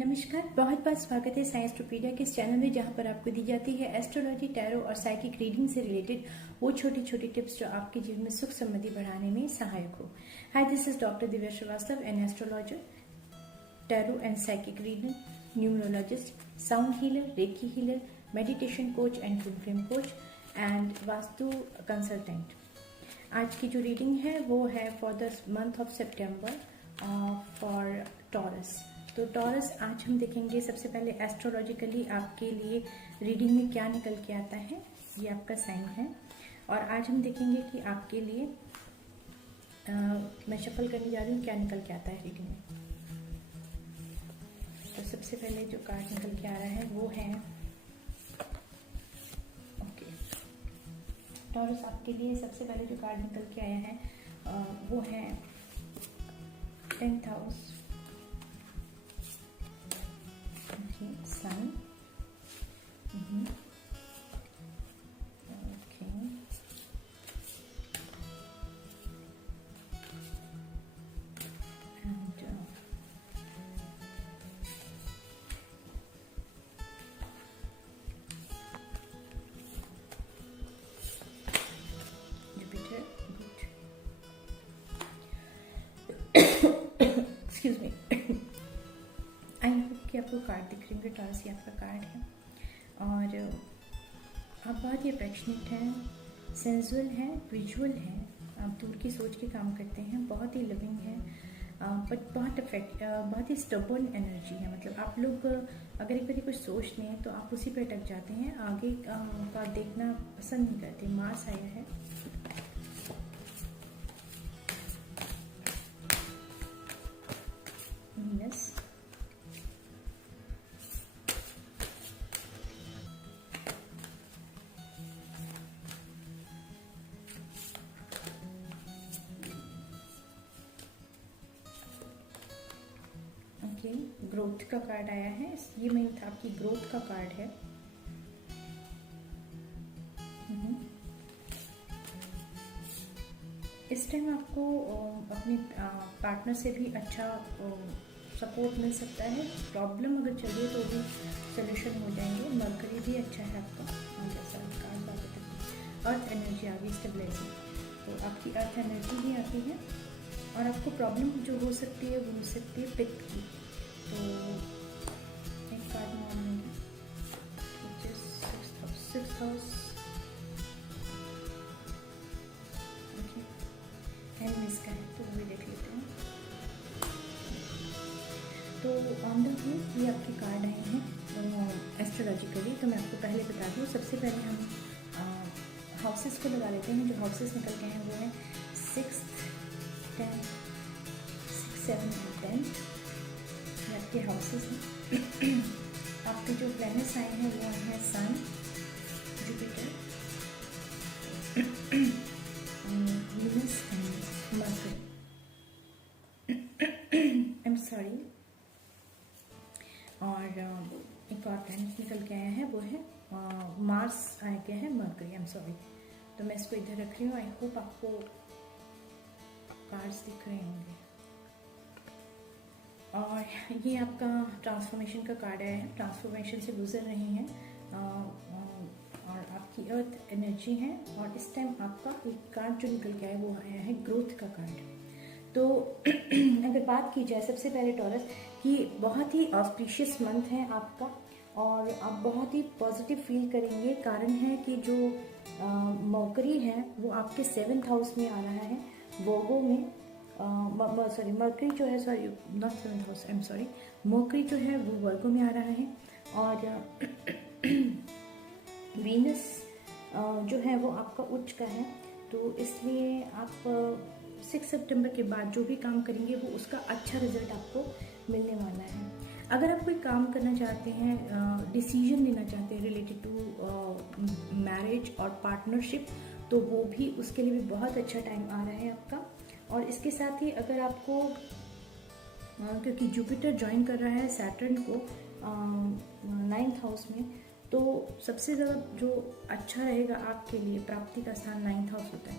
नमस्कार, बहुत बहुत स्वागत है साइंस एस्ट्रोपीडिया के इस चैनल में, जहां पर आपको दी जाती है एस्ट्रोलॉजी, टैरो और साइकिक रीडिंग से रिलेटेड वो छोटी छोटी टिप्स जो आपके जीवन में सुख समृद्धि बढ़ाने में सहायक हो। Hi, this is doctor Divya Srivastava, an astrologer, tarot and psychic reader, numerologist, sound healer, reiki healer, meditation coach and twin flame coach and vastu consultant. आज की जो रीडिंग है वो है for the month of September for Taurus. तो Taurus, आज हम देखेंगे सबसे पहले एस्ट्रोलॉजिकली आपके लिए रीडिंग में क्या निकल के आता है। ये आपका साइन है और आज हम देखेंगे कि आपके लिए मैं शफल करने जा रही हूँ क्या निकल के आता है रीडिंग में। तो सबसे पहले जो कार्ड निकल के आ रहा है वो है टॉरस। आपके लिए सबसे पहले जो कार्ड निकल के आया है वो है 10th house, sun, okay, and Jupiter, good, excuse me. I hope कि आपको कार्ड दिख रहे होंगे। टॉरस ये आपका कार्ड है और आप बहुत ही अफेक्शनेट हैं, सेंसुअल हैं, विजुअल हैं, आप दूर की सोच के काम करते हैं, बहुत ही लविंग है, बट बहुत ही स्टबर्न एनर्जी है। मतलब आप लोग अगर एक बार कुछ सोच लें तो आप उसी पे अटक जाते हैं, आगे का देखना पसंद नहीं करते। मार्स आया है, वीनस, ग्रोथ का कार्ड आया है। ये मंथ आपकी ग्रोथ का कार्ड है। इस टाइम आपको अपने पार्टनर से भी अच्छा सपोर्ट मिल सकता है। प्रॉब्लम अगर चलिए तो भी सोल्यूशन हो जाएंगे। मरकरी भी अच्छा है आपका, जैसा कार्ड आगे तक अर्थ एनर्जी आ गई, स्टेबलाइजिंग, तो आपकी अर्थ एनर्जी भी आती है और आपको प्रॉब्लम जो हो सकती है वो हो सकती है पित्त की। तो एक कार्ड में सिक्स हाउस, ओके, एनिमीज का है तो वो भी देख लेते हैं। तो ऑन द वे ये आपके कार्ड आए हैं एस्ट्रोलॉजिकली। तो मैं आपको पहले बता दूँ, सबसे पहले हम हाउसेस को लगा लेते हैं। जो हाउसेस निकल गए हैं वो है 6th, 10th, 6, 7 और 10 आपके हाउसेस हैं। आपके जो प्लैनेट्स आए हैं वो हैं sun, Jupiter, Venus and Mercury. I am sorry. और एक और प्लैनेट निकल के आया है वो है मार्स आया गया है, मरकरी। I am sorry. तो मैं इसको इधर रख रही हूँ। आई होप आपको कार्ड्स दिख रहे होंगे। और ये आपका ट्रांसफॉर्मेशन का कार्ड आया है। ट्रांसफॉर्मेशन से गुजर रहे हैं और आपकी अर्थ एनर्जी है। और इस टाइम आपका एक कार्ड जो निकल के आया वो आया है ग्रोथ का कार्ड। तो अगर बात की जाए सबसे पहले टॉरस की, बहुत ही ऑस्पिशियस मंथ है आपका और आप बहुत ही पॉजिटिव फील करेंगे। कारण है कि जो मरकरी है वो आपके 7th हाउस में आ रहा है, वर्गो में। सॉरी, मरकरी जो है, sorry not 7th house, I am sorry, mercury जो है वो वर्गो में आ रहा है। और वीनस जो है वो आपका उच्च का है। तो इसलिए आप 6 सितंबर के बाद जो भी काम करेंगे वो उसका अच्छा रिजल्ट आपको मिलने वाला है। अगर आप कोई काम करना चाहते हैं, डिसीजन लेना चाहते हैं रिलेटेड टू मैरिज और पार्टनरशिप, तो वो भी उसके लिए भी बहुत अच्छा टाइम आ रहा है आपका। और इसके साथ ही अगर आपको क्योंकि जुपिटर ज्वाइन कर रहा है सैटर्न को 9th हाउस में, तो सबसे ज़्यादा जो अच्छा रहेगा आपके लिए, प्राप्ति का स्थान 9th हाउस होता है।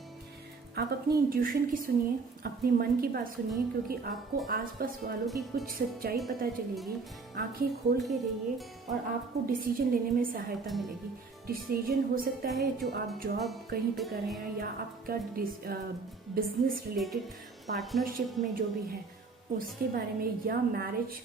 आप अपनी इंट्यूशन की सुनिए, अपने मन की बात सुनिए, क्योंकि आपको आसपास वालों की कुछ सच्चाई पता चलेगी। आंखें खोल के रहिए और आपको डिसीजन लेने में सहायता मिलेगी। डिसीजन हो सकता है जो आप जॉब कहीं पे कर रहे हैं या आपका बिजनेस रिलेटेड पार्टनरशिप में जो भी है उसके बारे में, या मैरिज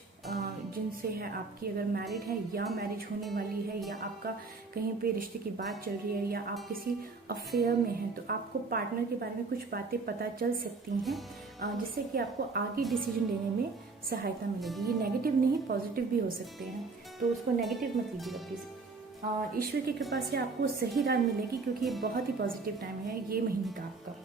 जिनसे है आपकी, अगर मैरिड है या मैरिज होने वाली है, या आपका कहीं पे रिश्ते की बात चल रही है, या आप किसी अफेयर में हैं, तो आपको पार्टनर के बारे में कुछ बातें पता चल सकती हैं जिससे कि आपको आगे डिसीजन लेने में सहायता मिलेगी। ये नेगेटिव नहीं, पॉजिटिव भी हो सकते हैं, तो उसको नेगेटिव मत लीजिएगा प्लीज़। ईश्वर की कृपा से आपको सही राह मिलेगी, क्योंकि ये बहुत ही पॉजिटिव टाइम है ये महीने का आपका।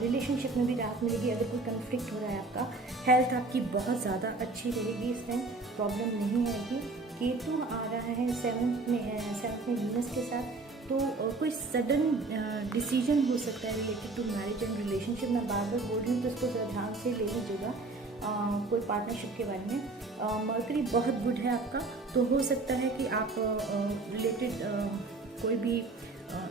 रिलेशनशिप में भी राहत मिलेगी। अगर कोई कन्फ्लिक्ट हो रहा है आपका, हेल्थ आपकी बहुत ज़्यादा अच्छी रहेगी, इस टाइम प्रॉब्लम नहीं आएगी। केतु आ रहा है सेवन्थ में वीनस के साथ, तो कोई सडन डिसीजन हो सकता है related to marriage and relationship. मैं बार बार बोल रही हूँ तो इसको ज़रा ध्यान से ले लीजिएगा। कोई पार्टनरशिप के बारे में मर्करी बहुत गुड है आपका, तो हो सकता है कि आप रिलेटेड कोई भी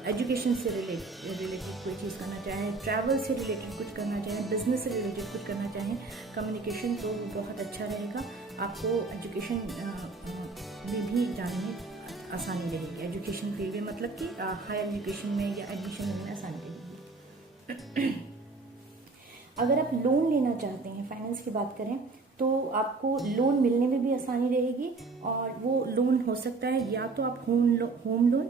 एजुकेशन से रिलेटेड कोई चीज़ करना चाहें, ट्रैवल से रिलेटेड कुछ करना चाहें, बिजनेस से रिलेटेड कुछ करना चाहें, कम्युनिकेशन, तो वो बहुत अच्छा रहेगा। आपको एजुकेशन में भी जाने में आसानी रहेगी। एजुकेशन फील्ड में मतलब कि हायर एजुकेशन में या एडमिशन लेने में आसानी रहेगी। अगर आप लोन लेना चाहते हैं, फाइनेंस की बात करें, तो आपको लोन मिलने में भी आसानी रहेगी। और वो लोन हो सकता है या तो आप होम लोन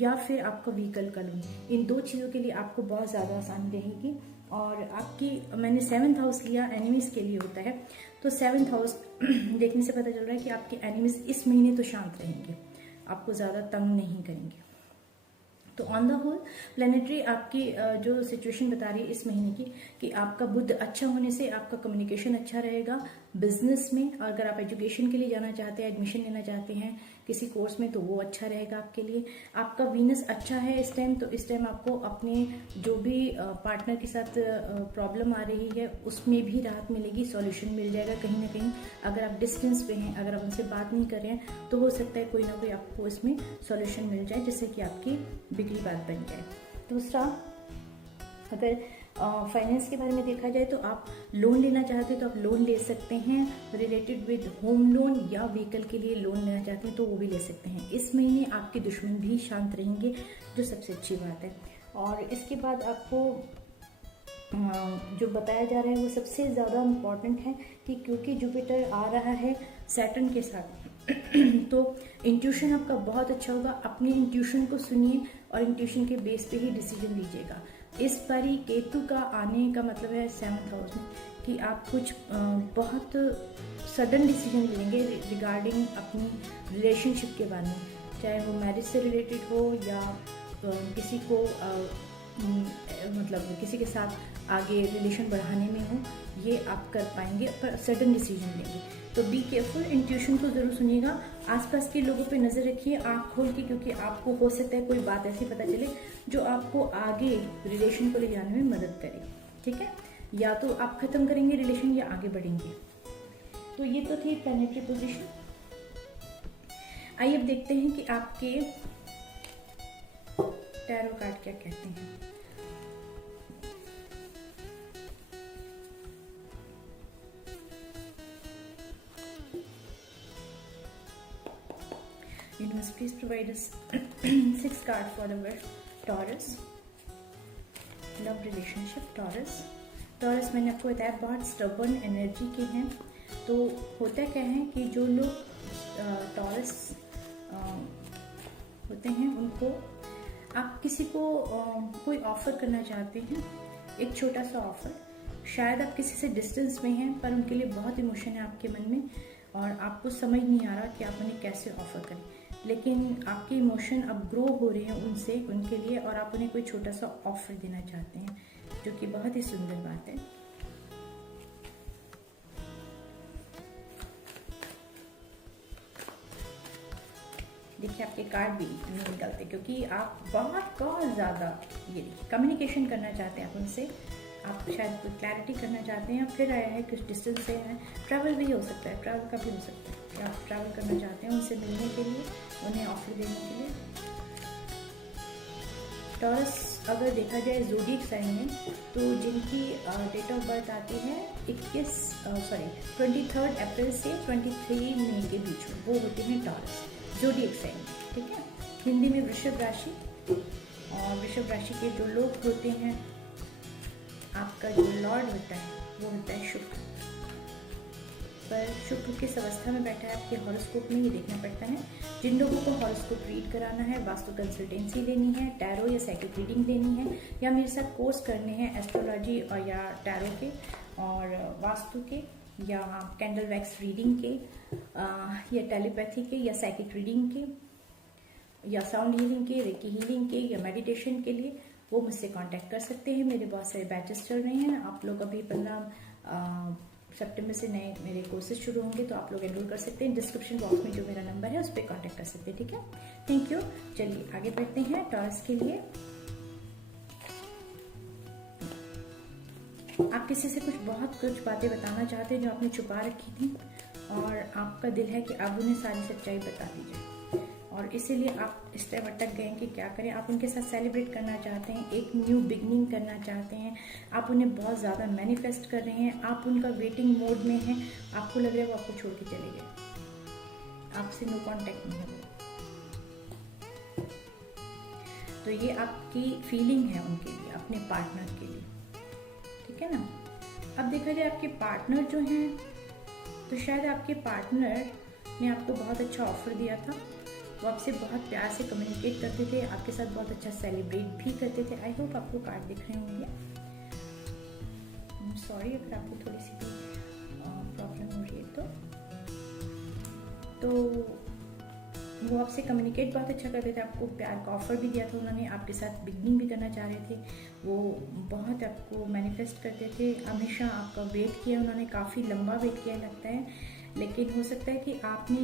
या फिर आपका व्हीकल का लोन। इन दो चीज़ों के लिए आपको बहुत ज़्यादा आसानी रहेगी। और आपकी, मैंने 7th हाउस लिया, एनिमीज के लिए होता है, तो 7th हाउस देखने से पता चल रहा है कि आपके एनिमीज इस महीने तो शांत रहेंगे, आपको ज़्यादा तंग नहीं करेंगे। तो ऑन द होल प्लानिटरी आपकी जो सिचुएशन बता रही है इस महीने की, कि आपका बुध अच्छा होने से आपका कम्युनिकेशन अच्छा रहेगा बिजनेस में। और अगर आप एजुकेशन के लिए जाना चाहते हैं, एडमिशन लेना चाहते हैं किसी कोर्स में, तो वो अच्छा रहेगा आपके लिए। आपका वीनस अच्छा है इस टाइम, तो इस टाइम आपको अपने जो भी पार्टनर के साथ प्रॉब्लम आ रही है उसमें भी राहत मिलेगी, सॉल्यूशन मिल जाएगा कहीं ना कहीं। अगर आप डिस्टेंस पे हैं, अगर आप उनसे बात नहीं कर रहे हैं, तो हो सकता है कोई ना कोई आपको इसमें सॉल्यूशन मिल जाए जिससे कि आपकी बिगड़ी बात बन जाए। दूसरा, अगर फाइनेंस के बारे में देखा जाए तो आप लोन लेना चाहते हैं तो आप लोन ले सकते हैं रिलेटेड विद होम लोन, या व्हीकल के लिए लोन लेना चाहते हैं तो वो भी ले सकते हैं। इस महीने आपके दुश्मन भी शांत रहेंगे, जो सबसे अच्छी बात है। और इसके बाद आपको जो बताया जा रहा है वो सबसे ज़्यादा इम्पॉर्टेंट है, कि क्योंकि जुपिटर आ रहा है सैटर्न के साथ तो इंट्यूशन आपका बहुत अच्छा होगा। अपने इंट्यूशन को सुनिए और इंट्यूशन के बेस पे ही डिसीजन लीजिएगा। इस बारी केतु का आने का मतलब है 7th हाउस में, कि आप कुछ बहुत सडन डिसीजन लेंगे रिगार्डिंग अपनी रिलेशनशिप के बारे में, चाहे वो मैरिज से रिलेटेड हो या किसी को मतलब किसी के साथ आगे रिलेशन बढ़ाने में हो, ये आप कर पाएंगे, पर सडन डिसीजन लेंगे। तो बी केयरफुल, इंट्यूशन को जरूर सुनिएगा। आसपास के लोगों पे नजर रखिए आंख खोल के, क्योंकि आपको हो सकता है कोई बात ऐसी पता चले जो आपको आगे रिलेशन को ले जाने में मदद करे। ठीक है, या तो आप खत्म करेंगे रिलेशन या आगे बढ़ेंगे। तो ये तो थी प्लैनेटरी पोजीशन। आइए अब देखते हैं कि आपके टैरो कार्ड क्या कहते हैं। Universe, please provide us 6 cards for our Taurus. Love relationship taurus मैंने आपको बताया बहुत स्टबर्न एनर्जी के हैं। तो होता क्या है कि जो लोग टॉरस होते हैं उनको आप किसी को कोई ऑफर करना चाहते हैं, एक छोटा सा ऑफर, शायद आप किसी से डिस्टेंस में हैं पर उनके लिए बहुत इमोशन है आपके मन में और आपको समझ नहीं आ रहा कि आप उन्हें कैसे ऑफर करें, लेकिन आपके इमोशन अब ग्रो हो रहे हैं उनसे, उनके लिए, और आप उन्हें कोई छोटा सा ऑफर देना चाहते हैं, जो कि बहुत ही सुंदर बात है। देखिए आपके कार्ड भी नहीं निकलते क्योंकि आप बहुत ज़्यादा ये कम्युनिकेशन करना चाहते हैं आप उनसे, आप शायद कोई क्लैरिटी करना चाहते हैं, फिर आया है कुछ डिस्टेंस से है, ट्रैवल भी हो सकता है, ट्रैवल का भी हो सकता है कि आप ट्रैवल करना चाहते हैं उनसे मिलने के लिए, उन्हें ऑफर देने के लिए। टॉरस अगर देखा जाए ज़ोडिएक साइन में, तो जिनकी डेट ऑफ बर्थ आती है 23 अप्रैल से 23 मई के बीच में, वो होते हैं टॉरस ज़ोडिएक साइन में, ठीक है। हिंदी में वृषभ राशि, और वृषभ राशि के जो लोग होते हैं, आपका जो लॉर्ड होता है वो होता है शुक्र। पर शुक्र किस अवस्था में बैठा है आपके हॉरोस्कोप में, ये देखना पड़ता है। जिन लोगों को हॉरोस्कोप रीड कराना है, वास्तु कंसल्टेंसी लेनी है, टैरो या साइकिक रीडिंग लेनी है, या मेरे साथ कोर्स करने हैं एस्ट्रोलॉजी और या टैरो के और वास्तु के, या कैंडल वैक्स रीडिंग के, या टेलीपैथी के, या साइकिक रीडिंग के, या साउंड हीलिंग के, रेकी हीलिंग के, या मेडिटेशन के लिए, वो मुझसे कांटेक्ट कर सकते हैं। मेरे बहुत सारे बैचेस चल रहे हैं। आप लोग अभी 15 सितंबर से नए मेरे कोर्सेज शुरू होंगे, तो आप लोग एनरोल कर सकते हैं। डिस्क्रिप्शन बॉक्स में जो मेरा नंबर है उस पर कांटेक्ट कर सकते हैं, ठीक है। Thank you. चलिए आगे बढ़ते हैं टॉरस के लिए। आप किसी से बहुत कुछ बातें बताना चाहते हैं जो आपने छुपा रखी थी, और आपका दिल है कि आप उन्हें सारी सच्चाई बता दीजिए, और इसीलिए आप इस टाइम अटक गए कि क्या करें। आप उनके साथ सेलिब्रेट करना चाहते हैं, एक न्यू बिगनिंग करना चाहते हैं, आप उन्हें बहुत ज़्यादा मैनिफेस्ट कर रहे हैं, आप उनका वेटिंग मोड में हैं, आपको लग रहा है वो आपको छोड़ के चले गए, आपसे नो कांटेक्ट नहीं हो। तो ये आपकी फीलिंग है उनके लिए, अपने पार्टनर के लिए, ठीक है ना। अब देखा जाए आपके पार्टनर जो हैं, तो शायद आपके पार्टनर ने आपको बहुत अच्छा ऑफर दिया था, वो आपसे बहुत प्यार से कम्युनिकेट करते थे, आपके साथ बहुत अच्छा सेलिब्रेट भी करते थे। आई होप आपको कार्ड दिख रहे होंगे। सॉरी अगर आपको थोड़ी सी प्रॉब्लम हो रही है तो वो आपसे कम्युनिकेट बहुत अच्छा करते थे, आपको प्यार का ऑफर भी दिया था उन्होंने, आपके साथ बिगनिंग भी करना चाह रहे थे, वो बहुत आपको मैनिफेस्ट करते थे, हमेशा आपका वेट किया उन्होंने, काफ़ी लंबा वेट किया लगता है। लेकिन हो सकता है कि आपने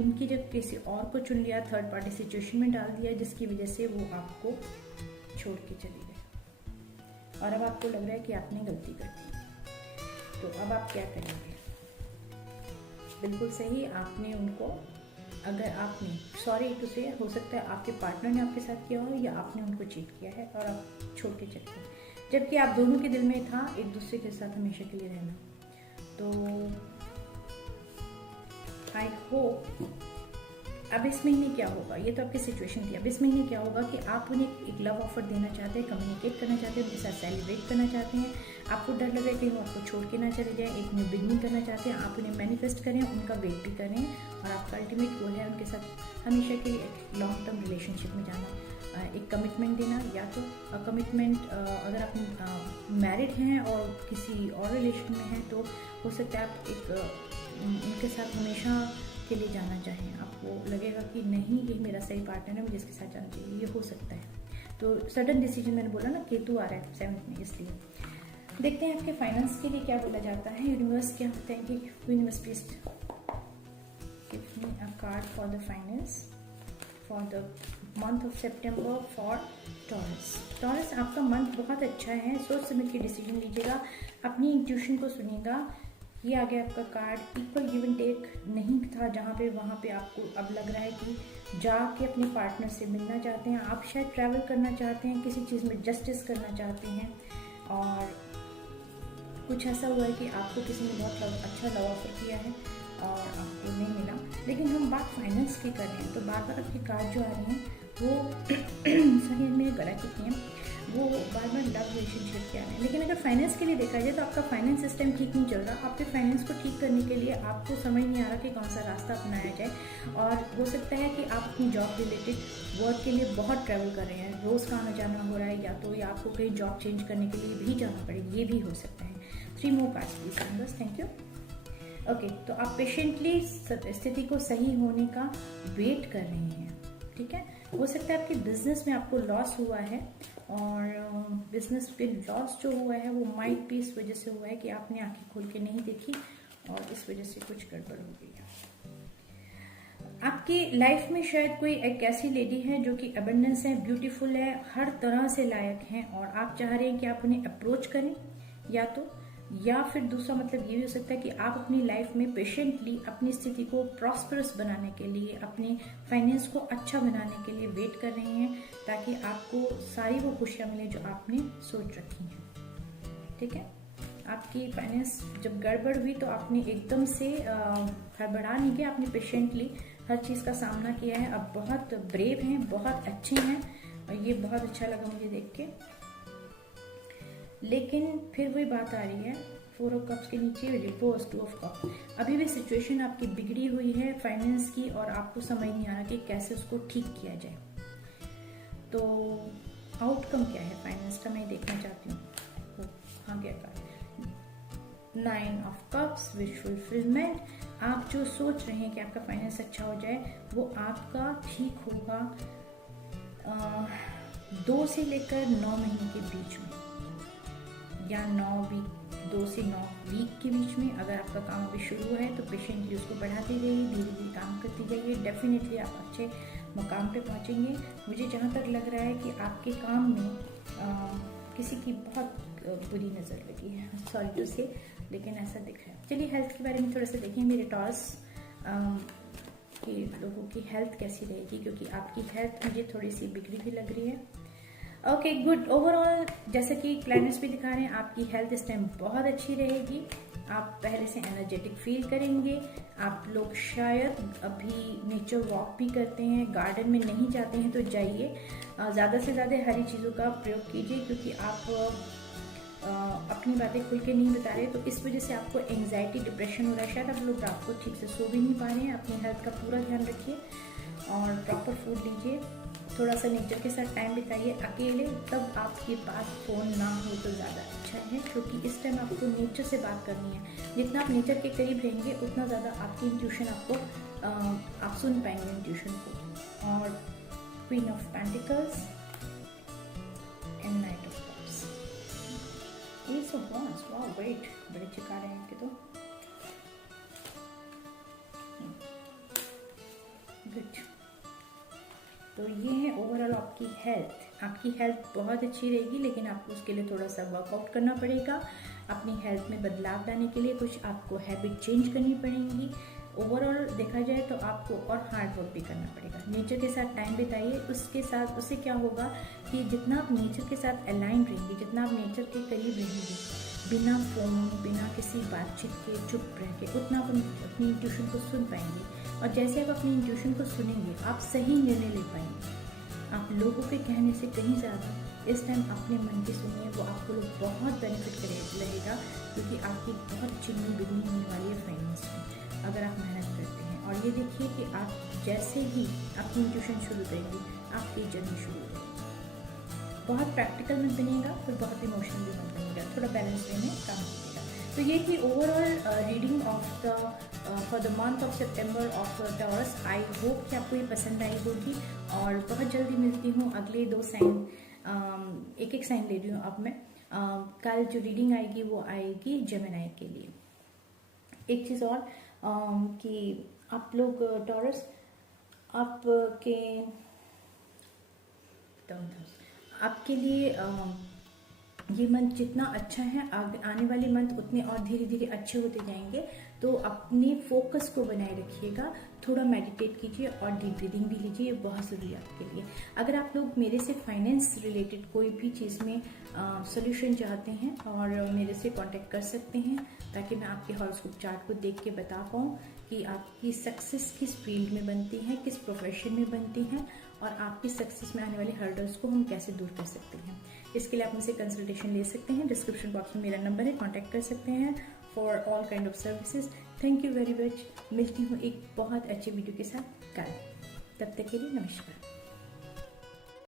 उनकी जगह किसी और को चुन लिया, थर्ड पार्टी सिचुएशन में डाल दिया, जिसकी वजह से वो आपको छोड़ के चले गए, और अब आपको लग रहा है कि आपने गलती कर दी। तो अब आप क्या करेंगे? बिल्कुल सही, आपने उनको, अगर आपने सॉरी टू से, हो सकता है आपके पार्टनर ने आपके साथ किया हो, या आपने उनको चीट किया है और आप छोड़ के चले गए, जबकि आप दोनों के दिल में था एक दूसरे के साथ हमेशा के लिए रहना। तो आई होप अब इस महीने क्या होगा, ये तो आपकी सिचुएशन थी। अब इस महीने क्या होगा कि आप उन्हें एक लव ऑफर देना चाहते हैं, कम्युनिकेट करना चाहते हैं, उनके साथ सेलिब्रेट करना चाहते हैं, आपको डर लग रहा है कि वो आपको छोड़ के ना चले जाए, एक न्यू बिगनिंग करना चाहते हैं, आप उन्हें मैनिफेस्ट करें, उनका वेट भी करें, और आपका अल्टीमेट गोल है उनके साथ हमेशा के लिए एक लॉन्ग टर्म रिलेशनशिप में जाना, एक कमिटमेंट देना, या तो कमिटमेंट अगर आप मैरिड हैं और किसी और रिलेशन में हैं, तो हो सकता है आप एक उनके साथ हमेशा के लिए जाना चाहें, आपको लगेगा कि नहीं ये मेरा सही पार्टनर है, मुझे इसके साथ जाना चाहिए, ये हो सकता है। तो सडन डिसीजन, मैंने बोला ना केतु आ रहा है 7th में, इसलिए देखते हैं आपके फाइनेंस के लिए क्या बोला जाता है। यूनिवर्स क्या होता है कि universe please give me a card for the finance for the month of September for taurus. Taurus आपका मंथ बहुत अच्छा है, सोच समझ के डिसीजन लीजिएगा, अपनी इंट्यूशन को सुनिएगा। ये आ गया आपका card, equal give and take नहीं था जहाँ पे, वहाँ पे आपको अब लग रहा है कि जाके अपने पार्टनर से मिलना चाहते हैं, आप शायद ट्रैवल करना चाहते हैं, किसी चीज़ में जस्टिस करना चाहते हैं, और कुछ ऐसा हुआ है कि आपको किसी ने बहुत अच्छा लव ऑफर किया है और आपको नहीं मिला। लेकिन हम बात फाइनेंस की कर रहे हैं, तो बार बार आपके कार्ड जो आ रहे हैं वो सही में गला कितने हैं, वो बार बार लव रिलेशनशिप के आ रहे हैं। लेकिन अगर फाइनेंस के लिए देखा जाए तो आपका फाइनेंस सिस्टम ठीक नहीं चल रहा, आपके फाइनेंस को ठीक करने के लिए आपको समझ नहीं आ रहा कि कौन सा रास्ता अपनाया जाए, और हो सकता है कि आप अपनी जॉब रिलेटेड वर्क के लिए बहुत ट्रैवल कर रहे हैं, रोज़ का आना जाना हो रहा है, या आपको कहीं जॉब चेंज करने के लिए भी जाना पड़े, ये भी हो सकता है। 3 more कार्ड्स प्लीज, बस, थैंक यू। ओके, तो आप पेशेंटली स्थिति को सही होने का वेट कर रहे हैं, ठीक है। हो सकता है आपके बिजनेस में आपको लॉस हुआ है, और बिजनेस के लॉस जो हुआ है वो माइट भी इस वजह से हुआ है कि आपने आंखें खोल के नहीं देखी, और इस वजह से कुछ गड़बड़ हो गई है। आपकी लाइफ में शायद कोई एक ऐसी लेडी है जो कि अबंडेंस है, ब्यूटीफुल है, हर तरह से लायक हैं, और आप चाह रहे हैं कि आप उन्हें अप्रोच करें, या तो या फिर दूसरा मतलब ये भी हो सकता है कि आप अपनी लाइफ में पेशेंटली अपनी स्थिति को प्रॉस्परस बनाने के लिए, अपने फाइनेंस को अच्छा बनाने के लिए वेट कर रहे हैं, ताकि आपको सारी वो खुशियाँ मिले जो आपने सोच रखी हैं। ठीक है, आपकी फाइनेंस जब गड़बड़ हुई तो आपने एकदम से हड़बड़ा नहीं किया, आपने पेशेंटली हर चीज़ का सामना किया है। अब बहुत ब्रेव हैं, बहुत अच्छे हैं, और ये बहुत अच्छा लगा मुझे देख के। लेकिन फिर वही बात आ रही है, 4 ऑफ कप्स के नीचे रिवर्स 2 ऑफ कप। अभी भी सिचुएशन आपकी बिगड़ी हुई है फाइनेंस की, और आपको समझ नहीं आ रहा कि कैसे उसको ठीक किया जाए। तो आउटकम क्या है फाइनेंस का, मैं देखना चाहती हूँ। तो हाँ, क्या का 9 ऑफ कप्स, विश फुलफिलमेंट। आप जो सोच रहे हैं कि आपका फाइनेंस अच्छा हो जाए, वो आपका ठीक होगा 2 से लेकर 9 महीने के बीच में, या 9 वीक, 2 से 9 वीक के बीच में। अगर आपका काम अभी शुरू है तो पेशेंटली उसको बढ़ाते जाइए, धीरे धीरे काम करती जाइए, डेफिनेटली आप अच्छे मुकाम पे पहुंचेंगे। मुझे जहाँ तक लग रहा है कि आपके काम में किसी की बहुत बुरी नज़र लगी है, सॉरी टू से, लेकिन ऐसा दिख रहा है। चलिए हेल्थ के बारे में थोड़ा सा देखें, मेरे टॉस के लोगों की हेल्थ कैसी रहेगी, क्योंकि आपकी हेल्थ मुझे थोड़ी सी बिगड़ी हुई लग रही है। ओके गुड, ओवरऑल जैसा कि प्लैनेट्स भी दिखा रहे हैं, आपकी हेल्थ इस टाइम बहुत अच्छी रहेगी। आप पहले से एनर्जेटिक फील करेंगे। आप लोग शायद अभी नेचर वॉक भी करते हैं, गार्डन में नहीं जाते हैं तो जाइए, ज़्यादा से ज़्यादा हरी चीज़ों का प्रयोग कीजिए, क्योंकि आप अपनी बातें खुल के नहीं बता रहे, तो इस वजह से आपको एंग्जाइटी, डिप्रेशन हो रहा है। शायद आप लोग रात को ठीक से सो भी नहीं पा रहे हैं। अपनी हेल्थ का पूरा ध्यान रखिए और प्रॉपर फूड लीजिए। थोड़ा सा नेचर के साथ टाइम बिताइए अकेले, तब आपके पास फ़ोन ना हो तो ज़्यादा अच्छा है, क्योंकि इस टाइम आपको नेचर से बात करनी है। जितना आप नेचर के करीब रहेंगे उतना ज़्यादा आपकी इंट्यूशन आप सुन पाएंगे इंट्यूशन को। और queen of pentacles and night of cups, S of wands, wow great, बड़े चिका रहे हैं इनके तो। गुड, तो ये है ओवरऑल आपकी हेल्थ। आपकी हेल्थ बहुत अच्छी रहेगी, लेकिन आपको उसके लिए थोड़ा सा वर्कआउट करना पड़ेगा। अपनी हेल्थ में बदलाव लाने के लिए कुछ आपको हैबिट चेंज करनी पड़ेंगी। ओवरऑल देखा जाए तो आपको और हार्ड वर्क भी करना पड़ेगा। नेचर के साथ टाइम बिताइए, उसके साथ उससे क्या होगा कि जितना आप नेचर के साथ अलाइन रहेंगे, जितना आप नेचर के करीब रहेंगे, बिना फ़ोन, बिना किसी बातचीत के चुप रह के, उतना आप अपनी इंट्यूशन को सुन पाएंगे। और जैसे आप अपनी इंट्यूशन को सुनेंगे, आप सही निर्णय ले पाएंगे। आप लोगों के कहने से कहीं ज़्यादा इस टाइम अपने मन की सुनिए, वो आपको बहुत बेनिफिट रहेगा, क्योंकि आपकी बहुत चिन्नी बिगनी होने वाली है फाइनेंस में, अगर आप मेहनत करते हैं। और ये देखिए कि आप जैसे ही अपनी इंट्यूशन शुरू करेंगे, आपकी जर्नी शुरू होगी। बहुत प्रैक्टिकल मत बनिएगा, फिर बहुत इमोशनल भी मत बनिएगा, थोड़ा बैलेंस वे में काम कीजिएगा। तो ये थी overall reading of the for the month of September of taurus. I hope कि आपको ये पसंद आई होगी, और बहुत जल्दी मिलती हूँ अगले 2 साइन। एक एक साइन ले रही हूँ अब मैं। कल जो रीडिंग आएगी वो आएगी जेमिनी के लिए। एक चीज़ और कि आप लोग टॉरस, आपके लिए ये मंथ जितना अच्छा है, आने वाले मंथ उतने और धीरे धीरे अच्छे होते जाएंगे। तो अपने फोकस को बनाए रखिएगा, थोड़ा मेडिटेट कीजिए और डीप ब्रीदिंग भी लीजिए, ये बहुत ज़रूरी है आपके लिए। अगर आप लोग मेरे से फाइनेंस रिलेटेड कोई भी चीज़ में सोल्यूशन चाहते हैं, और मेरे से कांटेक्ट कर सकते हैं, ताकि मैं आपके हॉरोस्कोप चार्ट को देख के बता पाऊँ कि आपकी सक्सेस किस फील्ड में बनती है, किस प्रोफेशन में बनती है, और आपकी सक्सेस में आने वाले हर्डल्स को हम कैसे दूर कर सकते हैं। इसके लिए आप मुझसे कंसल्टेशन ले सकते हैं। डिस्क्रिप्शन बॉक्स में मेरा नंबर है, कांटेक्ट कर सकते हैं for all kind of services. Thank you very much. मिलती हूँ एक बहुत अच्छे वीडियो के साथ कल। तब तक के लिए नमस्कार।